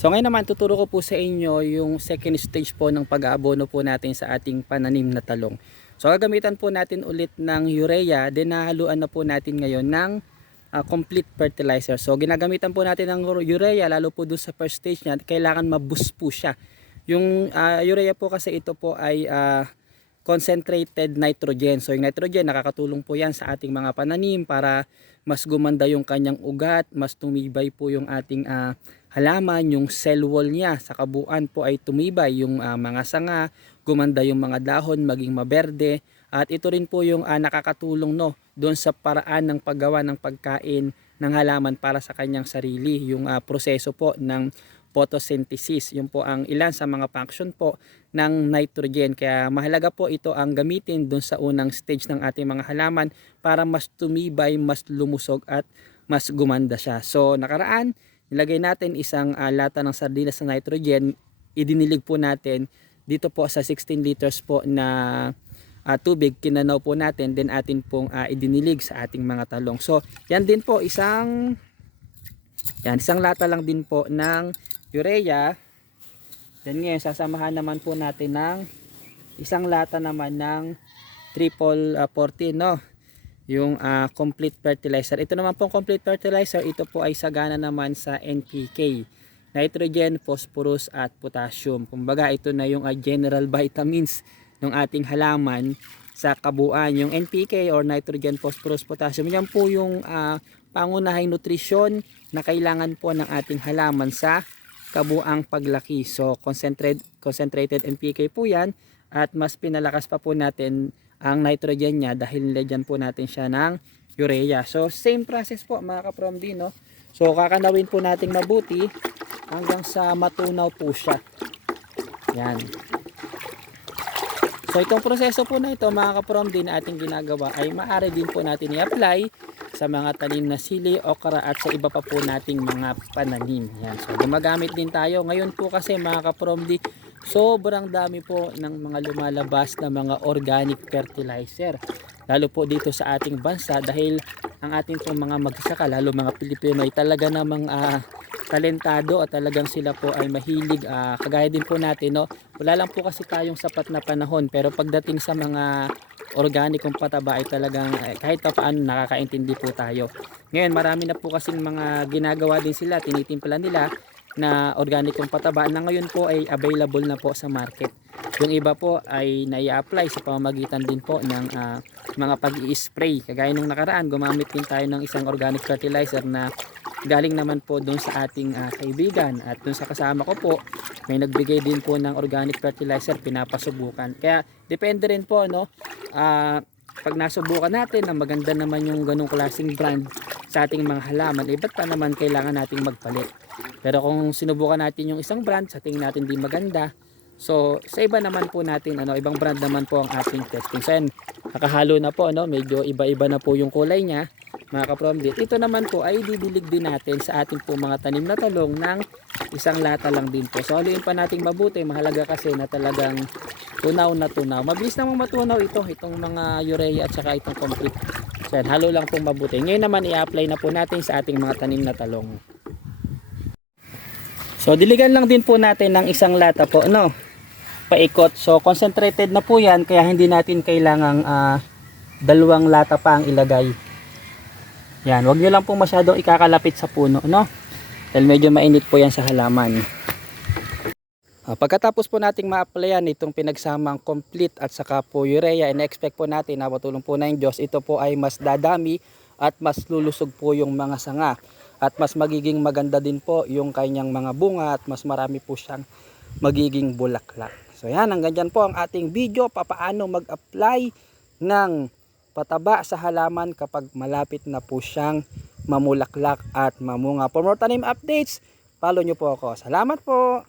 So ngayon naman tuturo ko po sa inyo yung second stage po ng pag-aabono po natin sa ating pananim na talong. So gagamitan po natin ulit ng urea, then nahaluan na po natin ngayon ng complete fertilizer. So ginagamitan po natin ng urea lalo po dun sa first stage niya, kailangan ma-boost po siya. Yung urea po kasi ito po ay concentrated nitrogen. So yung nitrogen nakakatulong po yan sa ating mga pananim para mas gumanda yung kanyang ugat, mas tumibay po yung ating halaman, yung cell wall niya sa kabuuan po ay tumibay yung mga sanga, gumanda yung mga dahon, maging maberde, at ito rin po yung nakakatulong doon sa paraan ng paggawa ng pagkain ng halaman para sa kanyang sarili, yung proseso po ng photosynthesis. Yun po ang ilan sa mga function po ng nitrogen. Kaya mahalaga po ito ang gamitin dun sa unang stage ng ating mga halaman para mas tumibay, mas lumusog at mas gumanda siya. So nakaraan, nilagay natin isang lata ng sardinas na nitrogen, idinilig po natin dito po sa 16 liters po na tubig, kinanaw po natin, then atin pong idinilig sa ating mga talong. So yan din po isang lata lang din po ng urea. Then ngayon sasamahan naman po natin ng isang lata naman ng triple 14 yung complete fertilizer. Ito naman pong complete fertilizer, ito po ay sagana naman sa NPK, nitrogen, phosphorus at potassium. Kumbaga ito na yung general vitamins ng ating halaman sa kabuuan. Yung NPK or nitrogen, phosphorus, potassium, yan po yung pangunahing nutrisyon na kailangan po ng ating halaman sa kabuang paglaki. So concentrated NPK po yan, at mas pinalakas pa po natin ang nitrogen niya dahil nilagyan po natin siya ng urea. So same process po mga ka-PROMD, no? So kakanawin po natin mabuti hanggang sa matunaw po siya. Yan. So itong proseso po na ito mga ka-PROMD na ating ginagawa ay maaari din po natin i-apply sa mga tanim na sili, okra at sa iba pa po nating mga pananim. Yan. So gumagamit din tayo. Ngayon po kasi mga ka-PROMD, sobrang dami po ng mga lumalabas na mga organic fertilizer. Lalo po dito sa ating bansa dahil ang ating po mga magsasaka, lalo mga Pilipino ay talaga namang talentado at talagang sila po ay mahilig. Kagaya din po natin, wala lang po kasi tayong sapat na panahon, pero pagdating sa mga organikong pataba ay talagang kahit pa paano nakakaintindi po tayo. Ngayon marami na po kasing mga ginagawa din sila, tinitimpla nila na organikong pataba na ngayon po ay available na po sa market. Yung iba po ay nai-apply sa pamamagitan din po ng mga pag-i-spray. Kagaya nung nakaraan, gumamit din tayo ng isang organic fertilizer na galing naman po doon sa ating kaibigan, at doon sa kasama ko po may nagbigay din po ng organic fertilizer, pinapasubukan. Kaya depende rin po pag nasubukan natin na maganda naman yung ganong klaseng brand sa ating mga halaman, ba't pa naman kailangan nating magpalit? Pero kung sinubukan natin yung isang brand, sa tingin natin di maganda, so sa iba naman po natin ibang brand naman po ang ating testing. So yan, nakahalo na po, medyo iba-iba na po yung kulay niya mga ka-PROMD. Ito naman po ay didilig din natin sa ating po mga tanim na talong ng isang lata lang din po. So haluin pa nating mabuti, mahalaga kasi na talagang tunaw na tunaw. Mabilis namang matunaw itong mga urea at saka itong complete. So yan, halo lang po mabuti. Ngayon naman i-apply na po natin sa ating mga tanim na talong. So diligan lang din po natin ng isang lata po, paikot. So concentrated na po yan, kaya hindi natin kailangang dalawang lata pa ang ilagay. Yan, wag nyo lang po masyadong ikakalapit sa puno, dahil medyo mainit po yan sa halaman. Pagkatapos po nating ma-applyan itong pinagsamang complete at saka po urea, in-expect po natin na patulong po ng Diyos, ito po ay mas dadami at mas lulusog po yung mga sanga, at mas magiging maganda din po yung kanyang mga bunga, at mas marami po siyang magiging bulaklak. So yan, hanggang dyan po ang ating video, papaano mag-apply ng pataba sa halaman kapag malapit na po siyang mamulaklak at mamunga. For more tanim updates, follow nyo po ako. Salamat po!